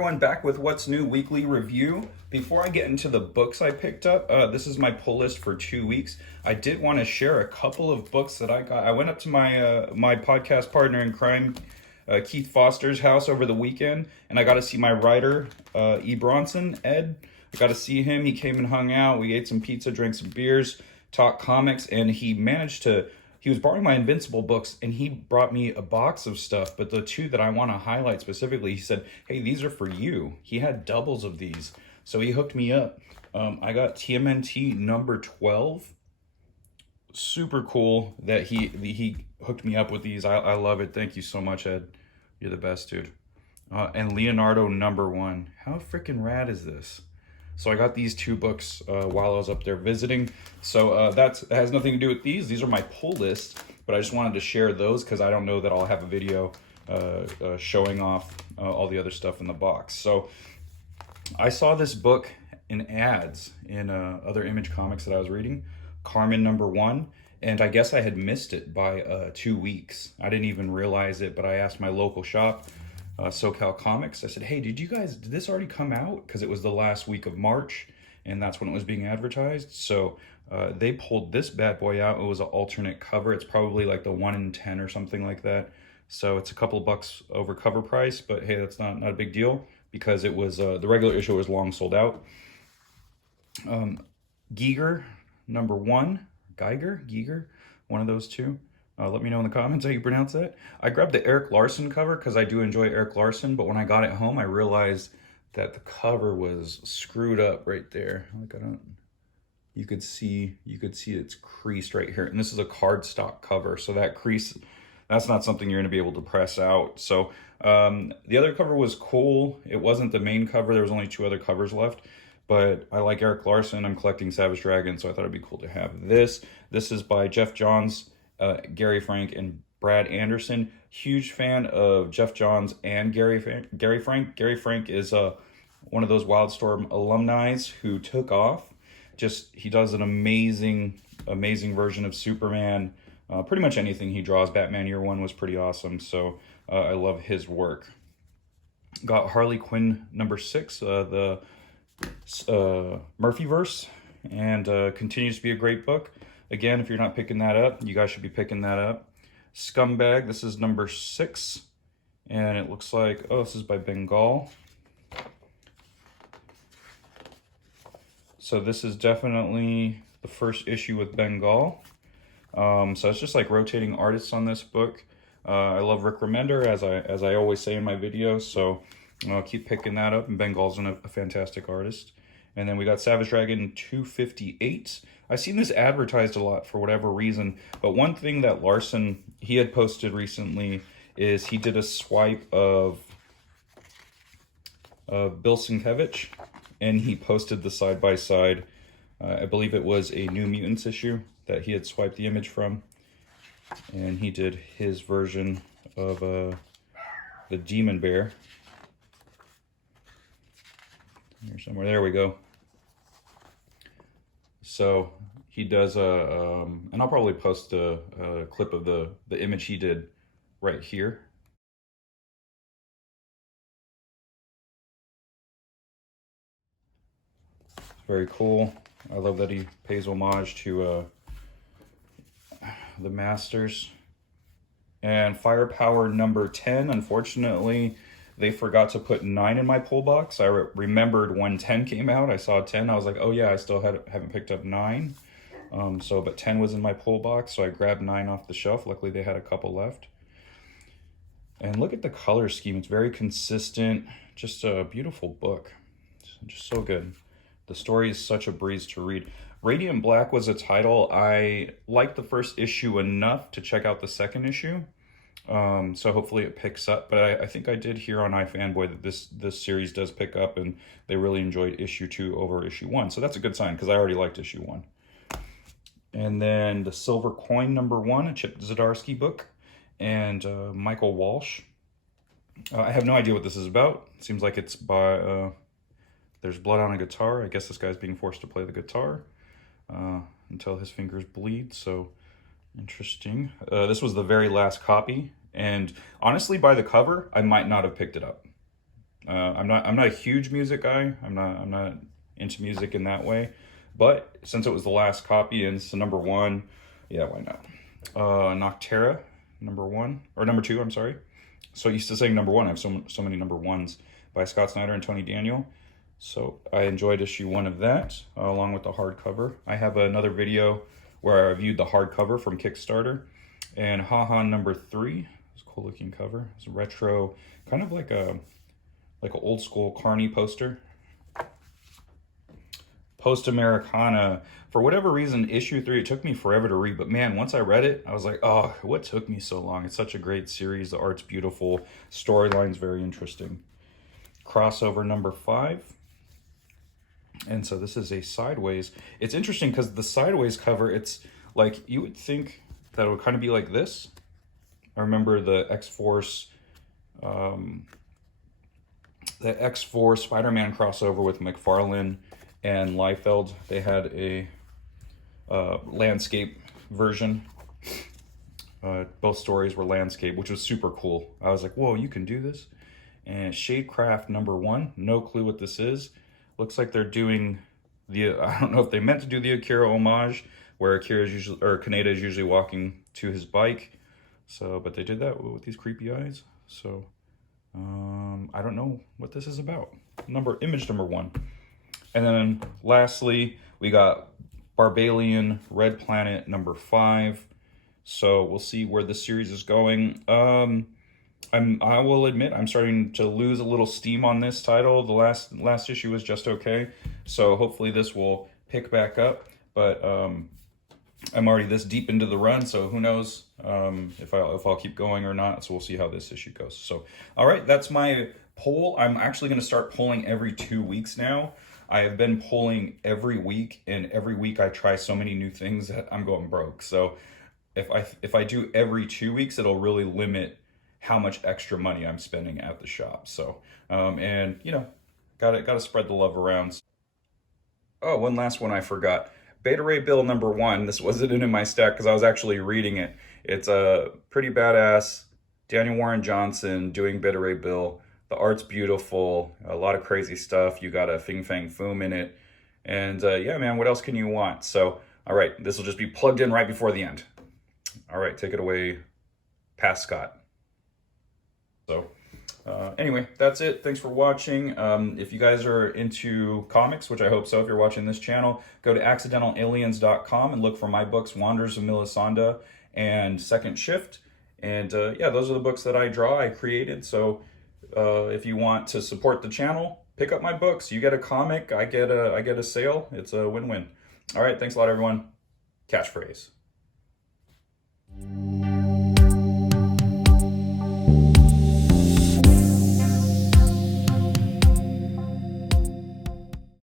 everyone, back with What's New Weekly Review. Before I get into the books I picked up, this is my pull list for 2 weeks. I did want to share a couple of books that I got. I went up to my podcast partner in crime, Keith Foster's house over the weekend, and I got to see my writer, E. Bronson, Ed. I got to see him. He came and hung out. We ate some pizza, drank some beers, talked comics, and he was borrowing my Invincible books, and he brought me a box of stuff. But the two that I want to highlight specifically, he said, hey, these are for you. He had doubles of these. So he hooked me up. I got TMNT number 12. Super cool that he hooked me up with these. I love it. Thank you so much, Ed. You're the best, dude. And Leonardo number 1. How freaking rad is this? So I got these 2 books while I was up there visiting. So that has nothing to do with these. These are my pull list, but I just wanted to share those because I don't know that I'll have a video showing off all the other stuff in the box. So I saw this book in ads in other Image comics that I was reading, Karmen number 1, and I guess I had missed it by 2 weeks. I didn't even realize it, but I asked my local shop, SoCal Comics. I said, hey, did this already come out? Because it was the last week of March, and that's when it was being advertised. So they pulled this bad boy out. It was an alternate cover. It's probably like the 1 in 10 or something like that. So it's a couple bucks over cover price, but hey, that's not a big deal because it was the regular issue was long sold out. Geiger number 1, Geiger, one of those two. Let me know in the comments how you pronounce that. I grabbed the Erik Larsen cover because I do enjoy Erik Larsen, but when I got it home, I realized that the cover was screwed up right there. Like you could see it's creased right here, and this is a cardstock cover, so that crease, that's not something you're going to be able to press out. So the other cover was cool. It wasn't the main cover. There was only 2 other covers left. But I like Erik Larsen. I'm collecting Savage Dragon, so I thought it'd be cool to have this. This is by Jeff Johns, Gary Frank, and Brad Anderson. Huge fan of Jeff Johns and Gary Frank. Gary Frank is one of those Wildstorm alumni who took off. He does an amazing version of Superman. Pretty much anything he draws. Batman Year One was pretty awesome, so I love his work. Got Harley Quinn number 6, the Murphyverse, and continues to be a great book. Again, if you're not picking that up, you guys should be picking that up. Scumbag, this is number 6, and it looks like, oh, this is by Bengal. So this is definitely the first issue with Bengal. So it's just like rotating artists on this book. I love Rick Remender, as I always say in my videos, so I'll keep picking that up, and Bengal's a fantastic artist. And then we got Savage Dragon 258. I've seen this advertised a lot for whatever reason, but one thing that Larson, he had posted recently is he did a swipe of Bill Sienkiewicz, and he posted the side-by-side. I believe it was a New Mutants issue that he had swiped the image from, and he did his version of the Demon Bear. Here somewhere, there we go. So he does and I'll probably post a clip of the image he did right here. It's very cool. I love that he pays homage to the Masters. And Firepower number 10, unfortunately, they forgot to put 9 in my pull box. I remembered when 10 came out. I saw 10. I was like, oh yeah, I still haven't picked up 9. But 10 was in my pull box, so I grabbed 9 off the shelf. Luckily, they had a couple left. And look at the color scheme. It's very consistent. Just a beautiful book. Just so good. The story is such a breeze to read. Radiant Black was a title. I liked the first issue enough to check out the second issue. So hopefully it picks up, but I think I did hear on iFanboy that this series does pick up, and they really enjoyed issue 2 over issue 1. So that's a good sign because I already liked issue 1. And then the Silver Coin number 1, a Chip Zdarsky book, and Michael Walsh. I have no idea what this is about. It seems like it's by there's blood on a guitar. I guess this guy's being forced to play the guitar until his fingers bleed. So interesting. This was the very last copy. And honestly, by the cover, I might not have picked it up. I'm not a huge music guy. I'm not into music in that way. But since it was the last copy and it's the number one, yeah, why not? Nocterra, number one, or number two, I'm sorry. So used to saying number one. I have so many number ones by Scott Snyder and Tony Daniel. So I enjoyed issue one of that, along with the hardcover. I have another video where I reviewed the hardcover from Kickstarter. And Haha number 3, it's a cool looking cover. It's a retro, kind of like an old school Carney poster. Post Americana, for whatever reason, issue 3, it took me forever to read, but man, once I read it, I was like, oh, what took me so long? It's such a great series. The art's beautiful, storyline's very interesting. Crossover number 5. And so this is a sideways. It's interesting because the sideways cover, it's like, you would think that it would kind of be like this. I remember the X-Force Spider-Man crossover with McFarlane and Liefeld. They had a landscape version. Both stories were landscape, which was super cool. I was like, whoa, you can do this? And Shadecraft number 1, no clue what this is. Looks like they're doing I don't know if they meant to do the Akira homage, where Kaneda is usually walking to his bike. So, but they did that with these creepy eyes. So, I don't know what this is about. Image number 1. And then lastly, we got Barbalien Red Planet number 5. So we'll see where this series is going. I will admit I'm starting to lose a little steam on this title. The last issue was just okay, so hopefully this will pick back up. But I'm already this deep into the run, so who knows if I'll keep going or not. So we'll see how this issue goes. So all right, that's my poll. I'm actually going to start polling every 2 weeks now. I have been polling every week, and every week I try so many new things that I'm going broke. So if I do every 2 weeks, it'll really limit how much extra money I'm spending at the shop. So, and you know, gotta spread the love around. Oh, one last one I forgot. Beta Ray Bill number 1. This wasn't in my stack because I was actually reading it. It's a pretty badass Daniel Warren Johnson doing Beta Ray Bill. The art's beautiful, a lot of crazy stuff. You got a Fing Fang Foom in it. And yeah, man, what else can you want? So, all right, this will just be plugged in right before the end. All right, take it away, past Scott. So anyway, that's it. Thanks for watching. If you guys are into comics, which I hope so if you're watching this channel, go to accidentalaliens.com and look for my books, Wanderers of Melisanda and Second Shift. And yeah, those are the books that I draw, I created. So if you want to support the channel, pick up my books. You get a comic, I get a sale. It's a win-win. All right, thanks a lot, everyone. Catchphrase.